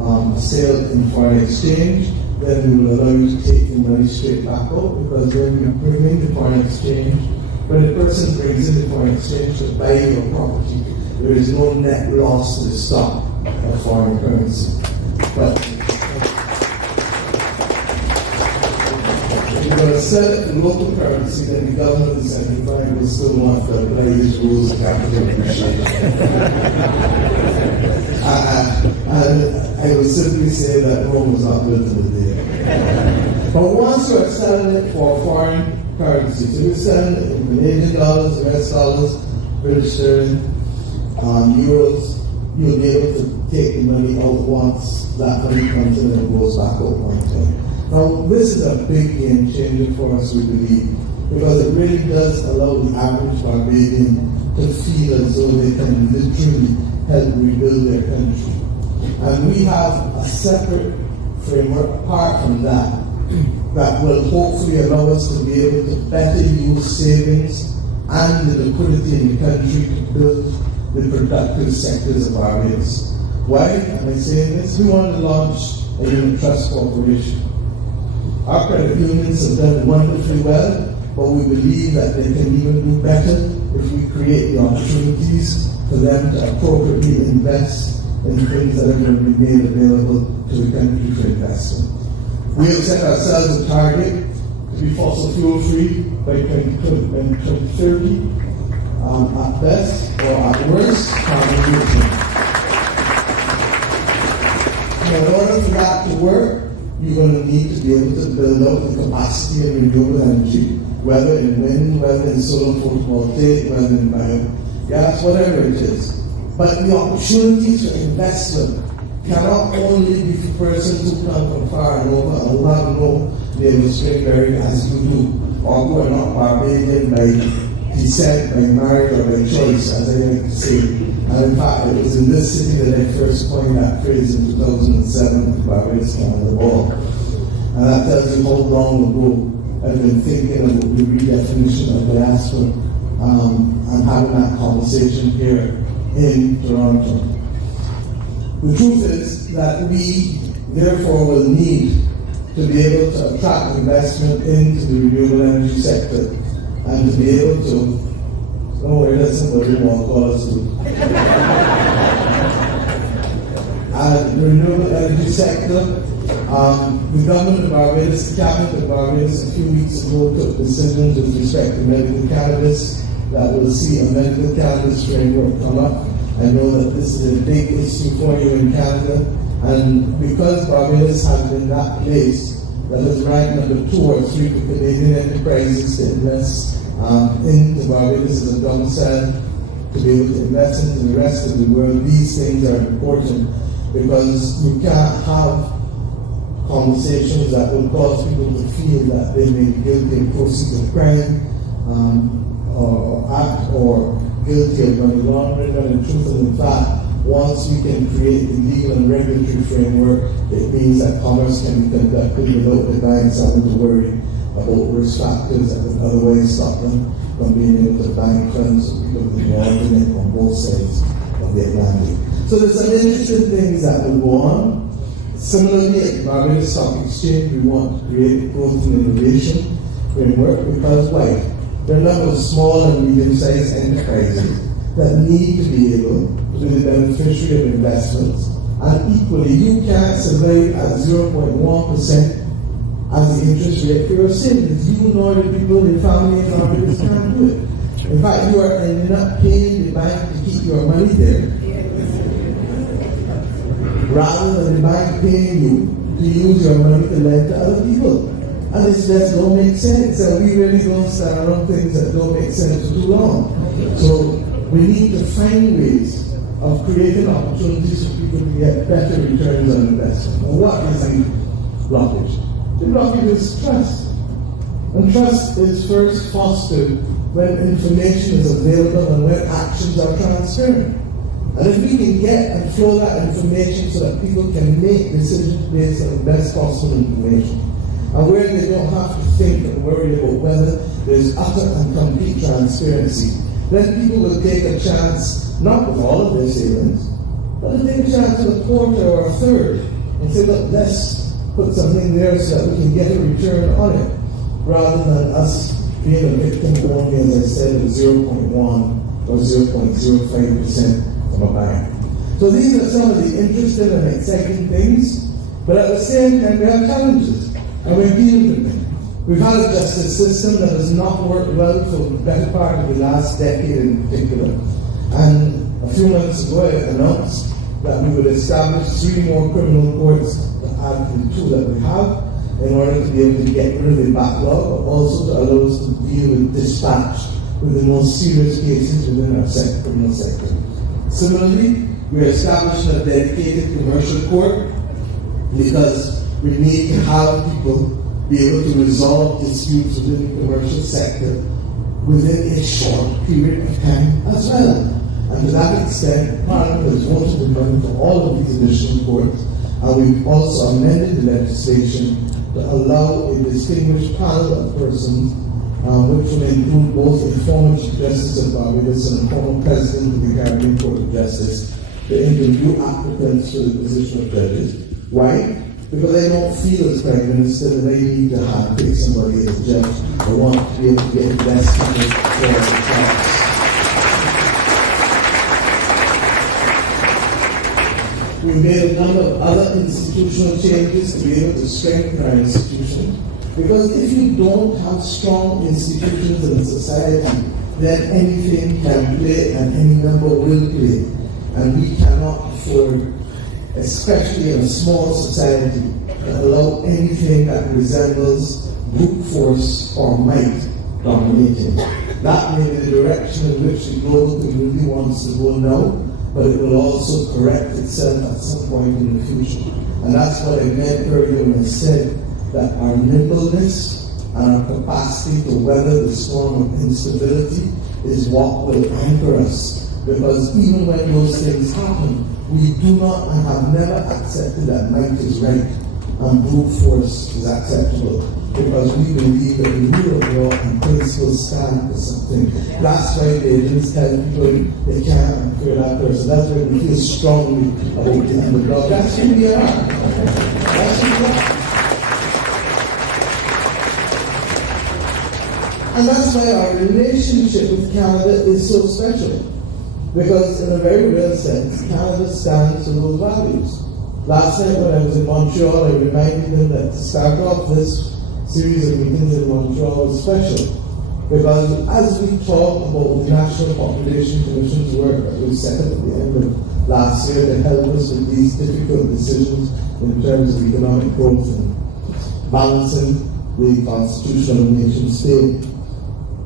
a sale in foreign exchange, then we will allow you to take the money straight back out, because when you bring in the foreign exchange, when a person brings in the foreign exchange to buy your property, there is no net loss to the stock of foreign currency. But if you're going to sell it in local currency, then the government and central bank will still want to apply these rules of capital appreciation. I will simply say that Rome was not built in a day. But once you are selling it for foreign currency, so you're selling it in Canadian dollars, US dollars, British sterling, euros, you'll be able to take the money out once that money comes in and goes back out one time. Now, this is a big game changer for us, we believe, because it really does allow the average Barbadian to feel as though they can literally help rebuild their country. And we have a separate framework apart from that that will hopefully allow us to be able to better use savings and the liquidity in the country to build the productive sectors of Barbados. Why am I saying this? We want to launch a unit trust corporation. Our credit unions have done wonderfully well, but we believe that they can even do better if we create the opportunities for them to appropriately invest in things that are going to be made available to the country for investment. We have set ourselves a target to be fossil fuel free by 2030, at best, or at worst, carbon neutral. In order for that to work, you're going to need to be able to build out the capacity of renewable energy whether in wind, whether in solar photovoltaic, whether in biogas, whatever it is. But the opportunities for investment cannot only be for persons who come from far and over and who have no naval string as you do, or who are not Barbadian by descent, by marriage, or by choice, as I like to say. And in fact, it was in this city that I first coined that phrase in 2007 with Barbados on the ball. And that tells you how long ago I've been thinking about the redefinition of diaspora and having that conversation here in Toronto. The truth is that we, therefore, will need to be able to attract investment into the renewable energy sector and to be able to, don't worry, that's somebody who won't call us to. And the renewable energy sector, the government of Barbados, the cabinet of Barbados a few weeks ago took decisions with respect to medical cannabis that will see a medical cannabis framework come up. I know that this is a big issue for you in Canada, and because Barbados has been that place that is ranked number 2 or 3 for Canadian enterprises to invest into Barbados as a domicile, to be able to invest into the rest of the world, these things are important because you can't have conversations that will cause people to feel that they may be guilty of proceeds of crime or act or guilty of money laundering, but in truth and in fact, once we can create the legal and regulatory framework, it means that commerce can be conducted without the banks having to worry about risk factors that would otherwise stop them from being able to bank funds of people involved in it on both sides of the Atlantic. So there's some interesting things that will go on. Similarly, at the Barbados Stock Exchange, we want to create a growth and innovation framework because why? There are a number of small and medium-sized enterprises that need to be able to be the beneficiary of investments, and equally, you can't survive at 0.1% as the interest rate for your savings. You nor the people in your family and Barbados can't do it. In fact, you are ending up paying the bank to keep your money there, rather than the bank paying you to use your money to lend to other people. And it just don't make sense. And we really don't stand around things that don't make sense for too long. So we need to find ways of creating opportunities for people to get better returns on investment. And what is the blockage? The blockage is trust. And trust is first fostered when information is available and when actions are transparent. And if we can get and flow that information so that people can make decisions based on the best possible information, and where they don't have to think and worry about whether there's utter and complete transparency, then people will take a chance, not with all of their savings, but to take a chance with a quarter or a third and say, look, let's put something there so that we can get a return on it, rather than us being a victim only, as I said, of 0.1 or 0.05% from a bank. So these are some of the interesting and exciting things, but at the same time we have challenges. And we're dealing with them. We've had a justice system that has not worked well for the better part of the last decade in particular. And a few months ago I announced that we would establish 3 more criminal courts to add to the 2 that we have in order to be able to get rid of the backlog, but also to allow us to deal with dispatch with the most serious cases within our criminal sector. Similarly, we're establishing a dedicated commercial court because we need to have people be able to resolve disputes within the commercial sector within a short period of time as well. And to that extent, Parliament has voted to come for all of these additional courts, and we've also amended the legislation to allow a distinguished panel of persons, which will include both a former Chief Justice of Barbados and a former President of the Caribbean Court of Justice, to interview applicants for the position of judges. Why? Because I don't feel as Prime Minister that I need to handpick somebody as a judge. I want to be able to get investment for the jobs. We made a number of other institutional changes to be able to strengthen our institutions. Because if you don't have strong institutions in a society, then anything can play and any number will play. And we cannot afford, especially in a small society, to allow anything that resembles brute force or might dominating. That may be the direction in which the global community wants to go now, but it will also correct itself at some point in the future. And that's what I meant earlier when I said that our nimbleness and our capacity to weather the storm of instability is what will anchor us. Because even when those things happen, we do not and have never accepted that might is right and brute force is acceptable. Because we believe that the rule of law and principles stand for something. That's why the agents tell people they can't unfair that person. That's why we feel strongly about the underdog. That's who we are. That's who we are. And that's why our relationship with Canada is so special. Because in a very real sense, Canada stands for those values. Last night when I was in Montreal, I reminded them that to start off this series of meetings in Montreal was special. Because as we talk about the National Population Commission's work that we set up at the end of last year to help us with these difficult decisions in terms of economic growth and balancing the constitutional nation state,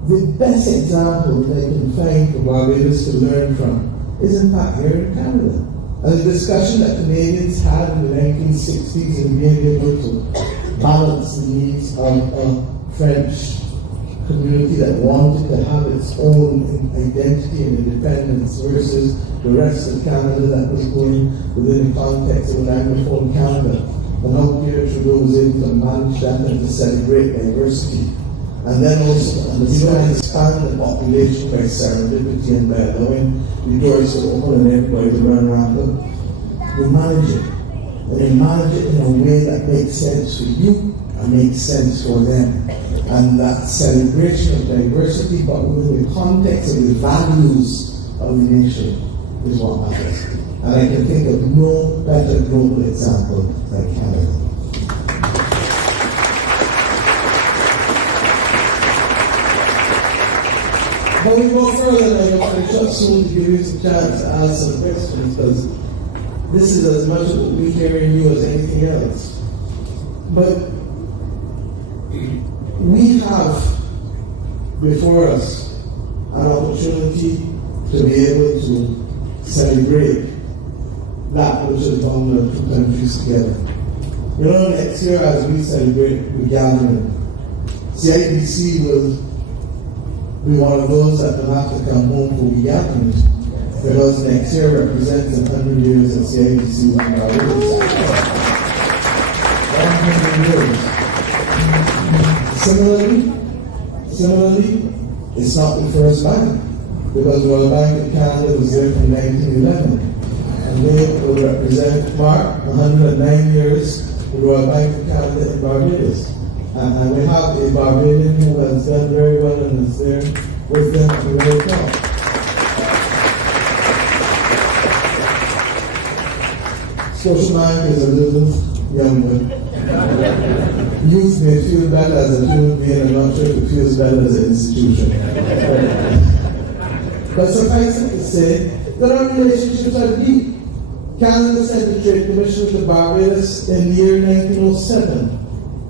the best example that I can find for Barbados to learn from is in fact here in Canada. And the discussion that Canadians had in the 1960s in being able to balance the needs of a French community that wanted to have its own identity and independence versus the rest of Canada that was going within the context of an Anglophone Canada. And how Pierre Trudeau was able to manage that and to celebrate diversity. And then also, and you know, expand the population by serendipity and by allowing the doors to open and everybody to run rampant. We manage it. And they manage it in a way that makes sense for you and makes sense for them. And that celebration of diversity, but within the context of the values of the nation, is what matters. And I can think of no better global example than Canada. But we go further, and I just soon to give you some chance to ask some questions, because this is as much of what we hear in you as anything else. But we have before us an opportunity to be able to celebrate that which has bound the two countries together. You know, next year as we celebrate the gathering, CIBC will be one of those that will have to come home for the gatherings, because next year represents 100 years of CIBC in Barbados. 100 years. Similarly, it's not the first bank, because the Royal Bank of Canada was there from 1911, and they will represent, mark 109 years, the Royal Bank of Canada in Barbados. And we have a Barbadian who has done very well and is there with them at the very top. Scotiabank is a little younger. Youth may feel better as a human being, I'm not sure if it feels better as an institution. But suffice it to say that our relationships are deep. Canada sent a trade commissioner to Barbados in the year 1907.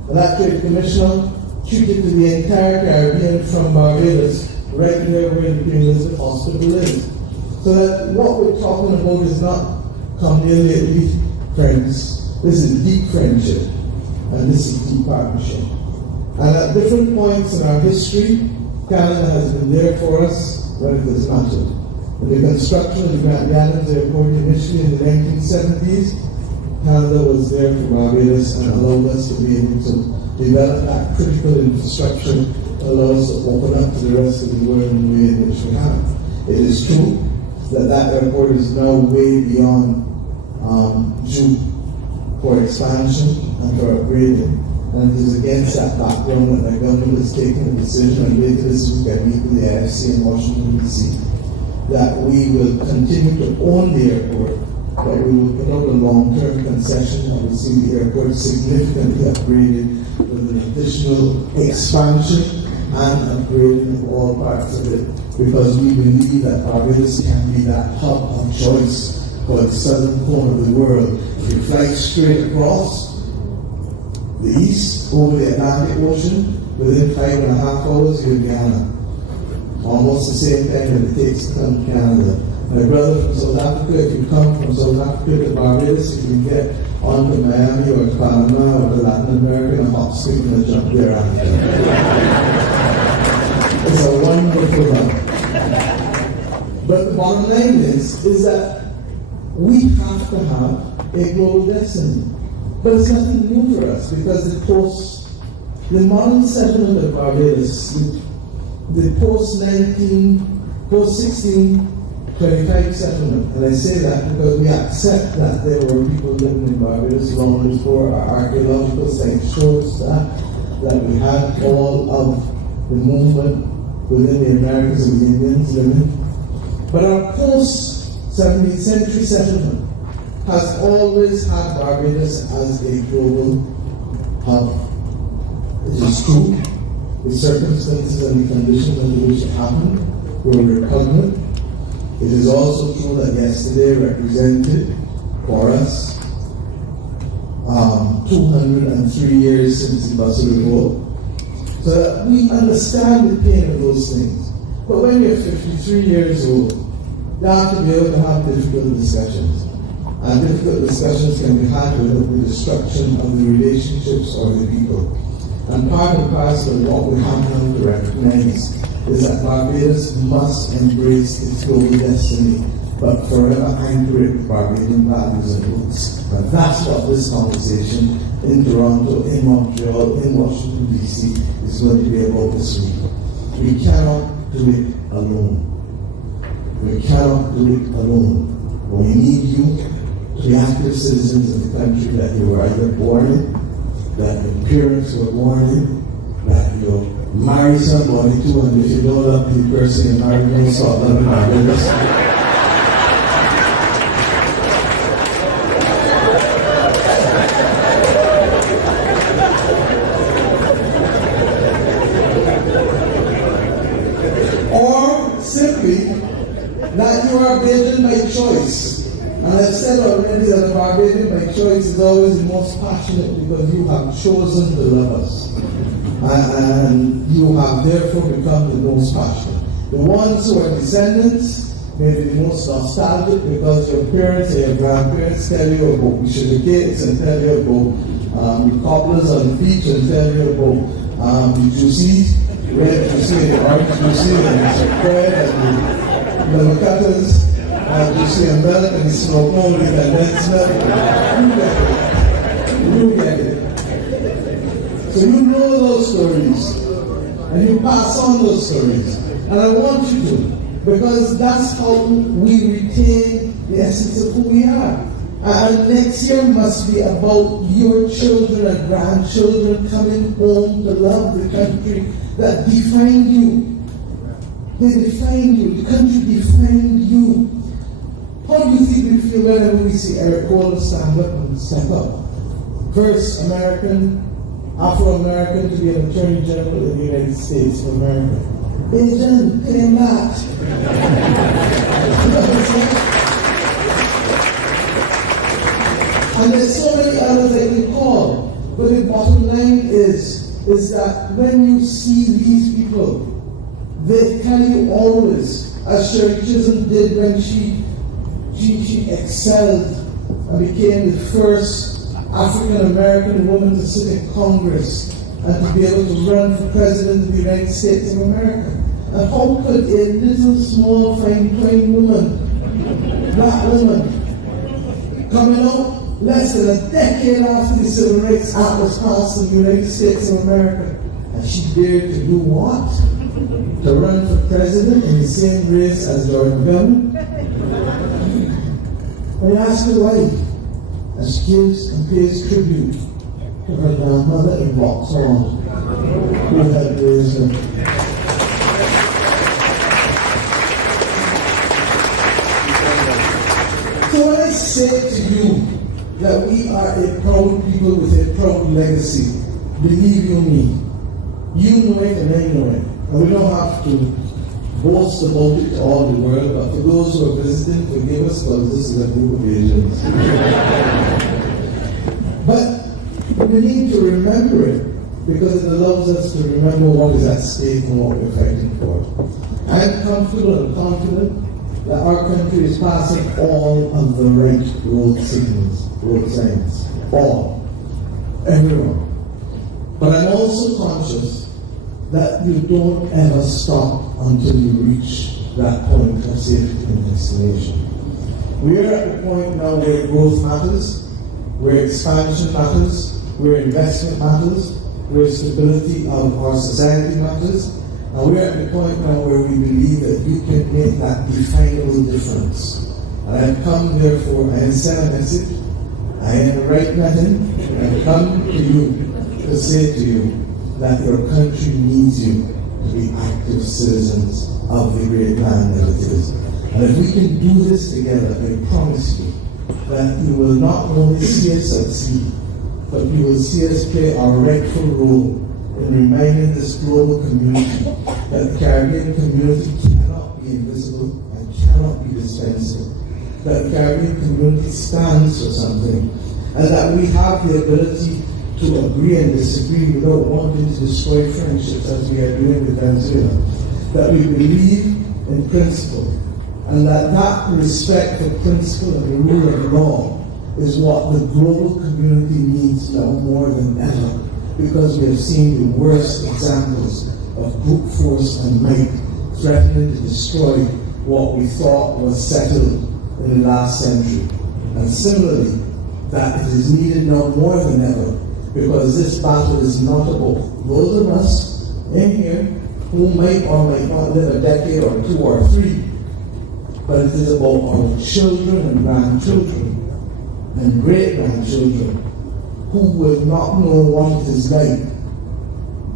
And that trade commissioner treated to the entire Caribbean from Barbados, right there where the Queen Elizabeth Hospital is. So that what we're talking about is not community friends. This is deep friendship, and this is deep partnership. And at different points in our history, Canada has been there for us when it has mattered. In the construction of the Grand Gallons Airport initially in the 1970s, Canada was there for Barbados and allowed us to be able to develop that critical infrastructure that allows us to open up to the rest of the world in the way in which we have. It is true that that airport is now way beyond due for expansion and for upgrading. And it is against that background that the government has taken a decision, and later this week I meet with the IFC in Washington, D.C., that we will continue to own the airport, but we will put out a long-term concession and we'll see the airport significantly upgraded with an additional expansion and upgrading of all parts of it, because we believe that Barbados can be that hub of choice for the southern corner of the world. If you fly straight across the east over the Atlantic Ocean, within 5.5 hours you're in Ghana. Almost the same time that it takes to come to Canada. My brother from South Africa, if you come from South Africa to Barbados, you can get on to Miami or to Panama or to Latin America in a hop, skip, and a jump thereafter. It's a wonderful run. But the bottom line is that we have to have a global destiny. But it's nothing new for us because the modern settlement of Barbados, the post-1625 settlement, and I say that because we accept that there were people living in Barbados long before. Our archaeological sites shows that we had all of the movement within the Americas of the Indians living. But our post-17th century settlement has always had Barbados as a global hub. It is true, the circumstances and the conditions under which it happened were repugnant. It is also true that yesterday represented for us 203 years since the Bus Revolt. So that we understand the pain of those things. But when you're 53 years old, you have to be able to have difficult discussions. And difficult discussions can be had without the destruction of the relationships or the people. And part and parcel of what we have now to recognize is that Barbados must embrace its global destiny, but forever anchor it with Barbadian values and roots. And that's what this conversation in Toronto, in Montreal, in Washington, D.C. is going to be about this week. We cannot do it alone. We cannot do it alone. But we need you to be active citizens of the country that you were either born in, that your parents were born in, that you marry somebody to, and if you don't love the person, you marry no sort of Barbados. Or simply that you are BAJAN by choice. And I've said already that a Barbadian by choice is always the most passionate because you have chosen to love us. And you have therefore become the most passionate. The ones who are descendants may be the most nostalgic because your parents and your grandparents tell you about the sugar cakes and tell you about the cobblers on the beach and tell you about the juices, red juicy, the orange juicy, and the bread and the macatas. You see a milk and smoke only condensed milk. You get it. So you know those stories. And you pass on those stories. And I want you to. Because that's how we retain the essence of who we are. And next year must be about your children and grandchildren coming home to love the country that defined you. They defined you. The country defined you. How do you think we feel whenever we see Eric Holder stand up and step up? First Afro-American to be an Attorney General in the United States of America. BAJAN, claim that. And there's so many others I can call. But the bottom line is that when you see these people, they tell you always, as Shirley Chisholm did when she excelled and became the first African-American woman to sit in Congress and to be able to run for President of the United States of America. And how could a little, small, fine woman, black woman, coming out less than a decade after the Civil Rights Act was passed in the United States of America, and she dared to do what? To run for president in the same race as George Governor? I asked her why, and she gives and pays tribute to her grandmother in Vauxhall, who had raised her. So when I say to you that we are a proud people with a proud legacy, believe you me, you know it and I know it. And we don't have to boast about it to all the world, but for those who are visiting, forgive us because this is a group of Asians. But we need to remember it because it allows us to remember what is at stake and what we're fighting for. I am comfortable and confident that our country is passing all of the right road signals, road signs, all, everyone. But I'm also conscious that you don't ever stop until you reach that point of safety and destination. We are at the point now where growth matters, where expansion matters, where investment matters, where stability of our society matters, and we're at the point now where we believe that you can make that definable difference. And I've come therefore, I send a message, I am right nothing, and I come to you to say to you that your country needs you to be active citizens of the great land that it is. And if we can do this together, I promise you that you will not only see us succeed, but you will see us play our rightful role in reminding this global community that the Caribbean community cannot be invisible and cannot be dispensable. That the Caribbean community stands for something, and that we have the ability to agree and disagree without wanting to destroy friendships as we are doing with Venezuela. That we believe in principle, and that respect for principle and the rule of law is what the global community needs now more than ever, because we have seen the worst examples of brute force and might threatening to destroy what we thought was settled in the last century. And similarly, that it is needed now more than ever, because this battle is not about those of us in here who might or might not live a decade or two or three, but it is about our children and grandchildren and great-grandchildren who will not know what it is like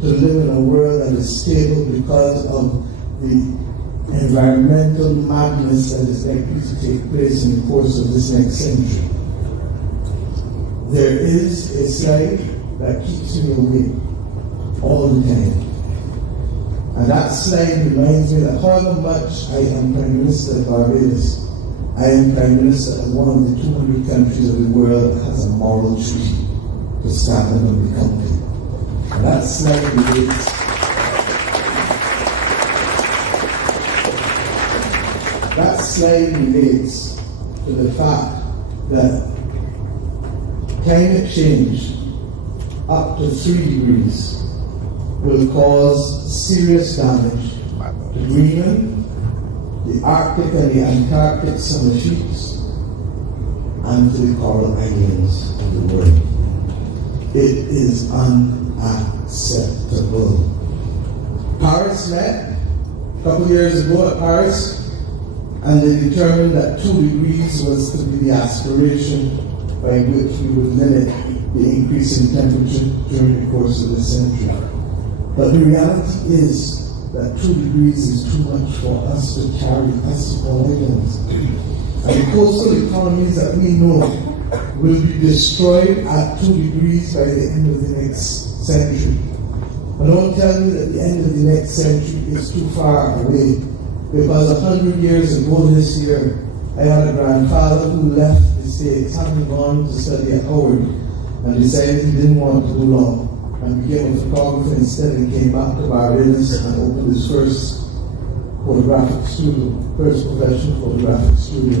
to live in a world that is stable because of the environmental madness that is likely to take place in the course of this next century. There is a slide that keeps me awake all the time. And that slide reminds me that however much I am Prime Minister of Barbados, I am Prime Minister of one of the 200 countries of the world that has a moral duty to stand up and be country. And that slide relates to the fact that climate change up to 3 degrees will cause serious damage to Greenland, the Arctic and the Antarctic summer sheets, and to the coral islands of the world. It is unacceptable. Paris met a couple of years ago at Paris, and they determined that 2 degrees was to be the aspiration by which we would limit the increase in temperature during the course of the century. But the reality is that 2 degrees is too much for us to carry as Floridians. And the coastal economies that we know will be destroyed at 2 degrees by the end of the next century. But don't tell me that the end of the next century is too far away, because 100 years ago this year, I had a grandfather who left the States, having gone to study at Howard, and decided he didn't want to do law, and became a photographer instead, and came back to Barbados and opened his first photographic studio, first professional photographic studio.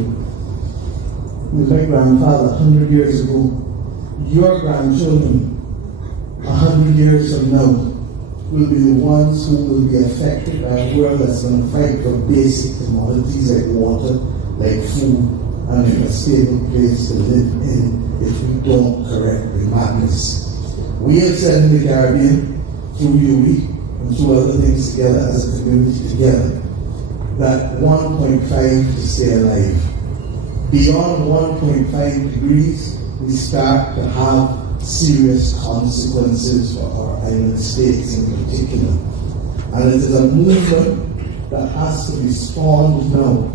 He was my grandfather 100 years ago. Your grandchildren, 100 years from now, will be the ones who will be affected by a world that's going to fight for basic commodities like water, like food, and a stable place to live in if we don't correct the madness. We have said in the Caribbean, through UWI and through other things together as a community together, that 1.5 to stay alive. Beyond 1.5 degrees, we start to have serious consequences for our island states in particular. And it is a movement that has to be spawned now.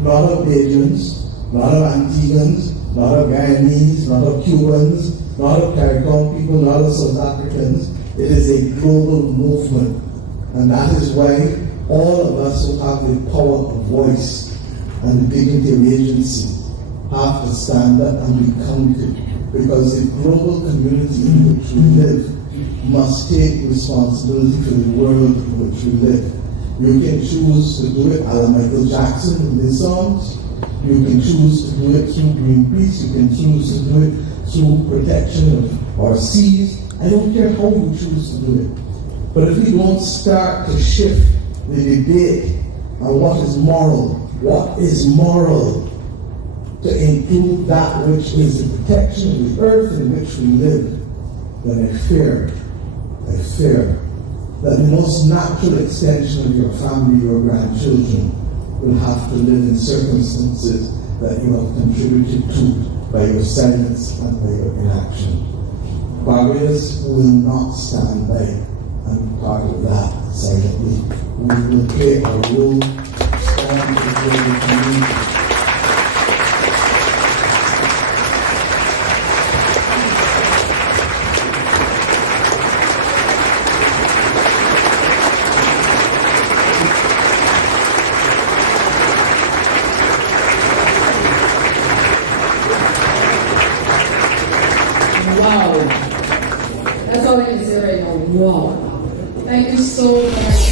Not of Bajans, not of Antiguans, not of Guyanese, not of Cubans, not of CARICOM people, not of South Africans. It is a global movement. And that is why all of us who have the power of voice and the dignity of agency have to stand up and be counted because the global community in which we live must take responsibility for the world in which we live. You can choose to do it a la Michael Jackson in his songs. You can choose to do it through Greenpeace. You can choose to do it through protection of our seas. I don't care how you choose to do it. But if we don't start to shift the debate on what is moral, to include that which is the protection of the earth in which we live, then I fear that the most natural extension of your family, your grandchildren, will have to live in circumstances that you have contributed to by your silence and by your inaction. Barbados will not stand by and be part of that silently. We will play a role strong in the global community. Wow. That's all I can say right now. Wow. Thank you so much.